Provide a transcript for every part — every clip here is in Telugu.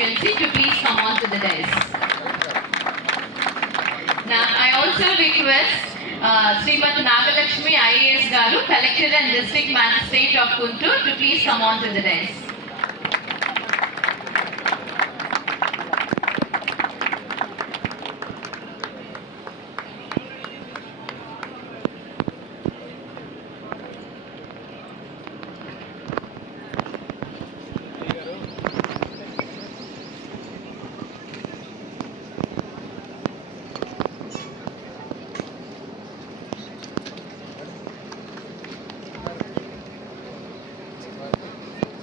constituency to please come on to the dais. Now, I also request uh, Srimati Nagalakshmi IAS Garu, Collector and District Magistrate of Kuntur to please come on to the dais.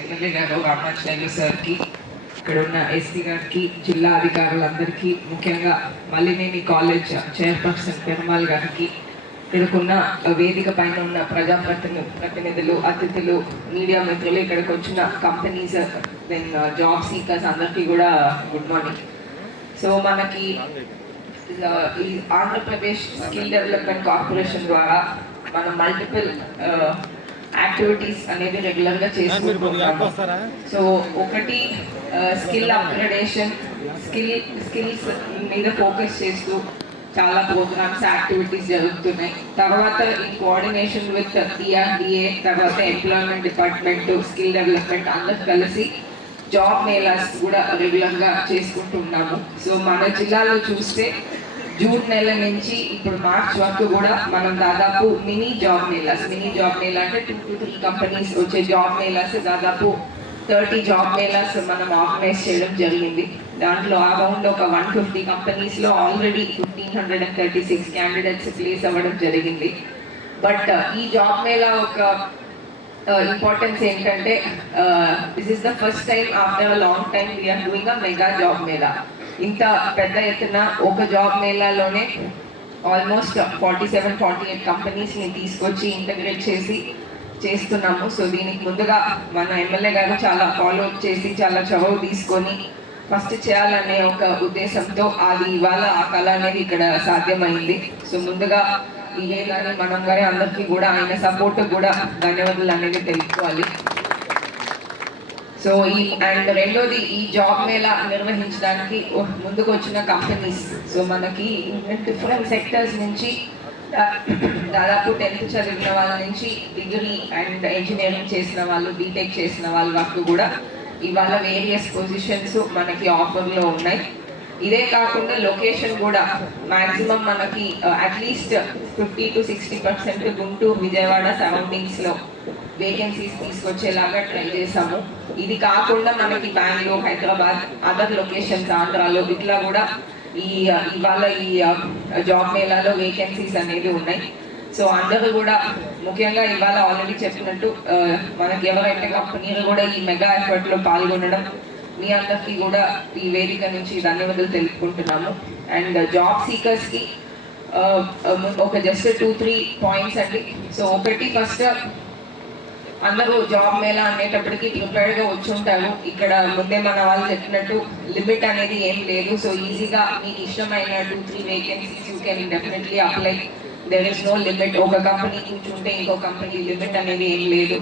MLA గారు రామాచార్య సార్కి ఇక్కడ ఉన్న ఎస్పీ గారికి జిల్లా అధికారులందరికీ ముఖ్యంగా మల్లినేని కాలేజ్ చైర్పర్సన్ పెరుమాల్ గారికి ఇక్కడికున్న వేదిక పైన ఉన్న ప్రజాప్రతిని ప్రతినిధులు అతిథులు మీడియా మిత్రులు ఇక్కడికి వచ్చిన కంపెనీస్ దెన్ జాబ్ సీకర్స్ అందరికీ కూడా గుడ్ మార్నింగ్. సో మనకి ఈ ఆంధ్రప్రదేశ్ స్కిల్ డెవలప్మెంట్ కార్పొరేషన్ ద్వారా మనం మల్టిపుల్ uh, యాక్టివిటీస్ అనేవి రెగ్యులర్గా చేసుకుంటున్నాము సో ఒకటి స్కిల్ అప్గ్రేడేషన్ స్కిల్ స్కిల్స్ మీద ఫోకస్ చేస్తూ చాలా ప్రోగ్రామ్స్ యాక్టివిటీస్ జరుగుతున్నాయి. తర్వాత ఈ కోఆర్డినేషన్ విత్ టిఆర్డిఏ తర్వాత ఎంప్లాయ్మెంట్ డిపార్ట్మెంట్ స్కిల్ డెవలప్మెంట్ అందరు కలిసి జాబ్ మేళాస్ కూడా రెగ్యులర్గా చేసుకుంటున్నాము సో మన జిల్లాలో చూస్తే జూన్ నెల నుంచి ఇప్పుడు మార్చ్ వరకు కూడా మనం దాదాపు mini job melas mini job mela అంటే టూ టు త్రీ కంపెనీస్ వచ్చే జాబ్ మేళాస్ దాదాపు థర్టీ జాబ్ మేళాస్ మనం ఆర్గనైజ్ చేయడం జరిగింది. దాంట్లో అరౌండ్ ఒక వన్ ఫిఫ్టీ కంపెనీస్లో already fifteen hundred and thirty six candidates place అవ్వడం జరిగింది. బట్ uh, ఈ జాబ్ మేళా ఒక uh, ఇంపార్టెన్స్ ఏంటంటే this is the first time after a long time we're doing a mega job mela ఇంత పెద్ద ఎత్తున ఒక జాబ్ మేళాలోనే almost forty seven forty eight కంపెనీస్ని తీసుకొచ్చి ఇంటగ్రేట్ చేసి చేస్తున్నాము. సో దీనికి ముందుగా మన ఎమ్మెల్యే గారు చాలా ఫాలో అప్ చేసి చాలా చొరవ తీసుకొని ఫస్ట్ చేయాలనే ఒక ఉద్దేశంతో అది ఇవాళ ఆ కళ అనేది ఇక్కడ సాధ్యమైంది. సో ముందుగా ఇదే కానీ మనం కానీ అందరికీ కూడా ఆయన సపోర్ట్ కూడా ధన్యవాదాలు అనేది తెలుసుకోవాలి సో ఈ అండ్ రెండోది ఈ జాబ్ మేళా నిర్వహించడానికి ముందుకు వచ్చిన కంపెనీస్ సో మనకి డిఫరెంట్ సెక్టర్స్ నుంచి దాదాపు టెన్త్ చదివిన వాళ్ళ నుంచి డిగ్రీ అండ్ ఇంజనీరింగ్ చేసిన వాళ్ళు బీటెక్ చేసిన వాళ్ళ వరకు కూడా ఇవాళ వేరియస్ పొజిషన్స్ మనకి ఆఫర్లో ఉన్నాయి. ఇదే కాకుండా లొకేషన్ కూడా మాక్సిమం మనకి at least fifty to sixty percent Guntur Vijayawada సరౌండింగ్స్లో వేకెన్సీస్ తీసుకొచ్చేలాగా ట్రై చేసాము ఇది కాకుండా మనకి బెంగళూరు హైదరాబాద్ అదర్ లొకేషన్స్ ఆంధ్రాలో ఇట్లా కూడా ఈ ఇవాళ ఈ జాబ్ మేళాలో వేకెన్సీస్ అనేవి ఉన్నాయి. సో అందరూ కూడా ముఖ్యంగా ఇవాళ ఆల్రెడీ చెప్పినట్టు మనకి ఎవరైతే కంపెనీలు కూడా ఈ మెగా ఎఫర్ట్లో పాల్గొనడం మీ అందరికీ కూడా ఈ వేదిక నుంచి ధన్యవాదాలు తెలుపుకుంటున్నాము. అండ్ జాబ్ సీకర్స్కి ఒక జస్ట్ టూ త్రీ పాయింట్స్ అండి. సో ఒకటి ఫస్ట్ అందరూ జాబ్ మేళా అనేటప్పటికి ప్రిపేర్డ్గా వచ్చి ఉంటారు. ఇక్కడ ముందే మన వాళ్ళు చెప్పినట్టు లిమిట్ అనేది ఏం లేదు. సో ఈజీగా మీకు ఇష్టమైన two three vacancies you can definitely apply there is no limit ఒక కంపెనీ కూర్చుంటే ఇంకో కంపెనీ లిమిట్ అనేది ఏం లేదు.